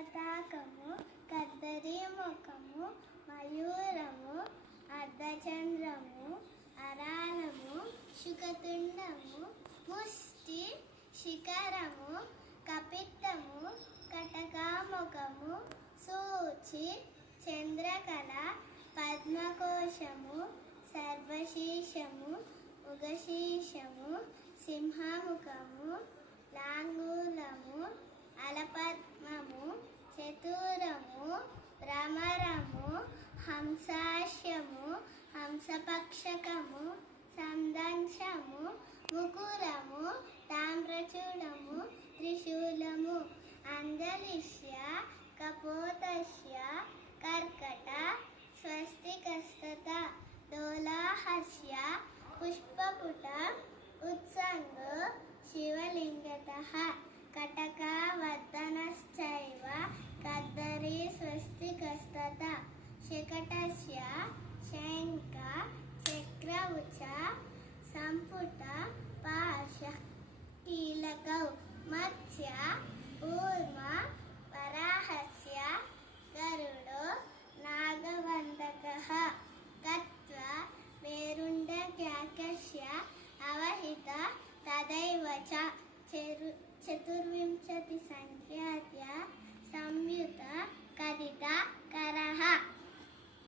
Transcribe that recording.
పతాకము కద్దరి ముఖము మయూరము అర్ధచంద్రము అరాళము శుకతుండము ముష్టి శిఖరము కపిత్తము కటకాముఖము సూచి చంద్రకళ పద్మకోశము సర్వశీర్షము ఉగశీర్షము సింహముఖము లాంగూలము అలపద్మము చతురము భ్రమరము హంసాశ్యము హంసపక్షకము సందంశము ముకురము తామ్రచూడము త్రిశూలము అంజలిష్య కపోతస్య కర్కట స్వస్తికస్తత దోలాహస్య పుష్పపుట ఉత్సంగ శివలింగతః కటకావర్ధనశ్చైవ కద్దరీ స్వస్తికస్తత శకటస్య శంఖ చక్రౌచ సంపుట పాశ కీలకౌ మత్స్య కూర్మ వరాహస్య గరుడో నాగవందకః కత్వ మేరుండకాకస్య అవహిత తదైవ చ చతుర్వింశతి సంఖ్యాత్య సంయుత కదిత కరః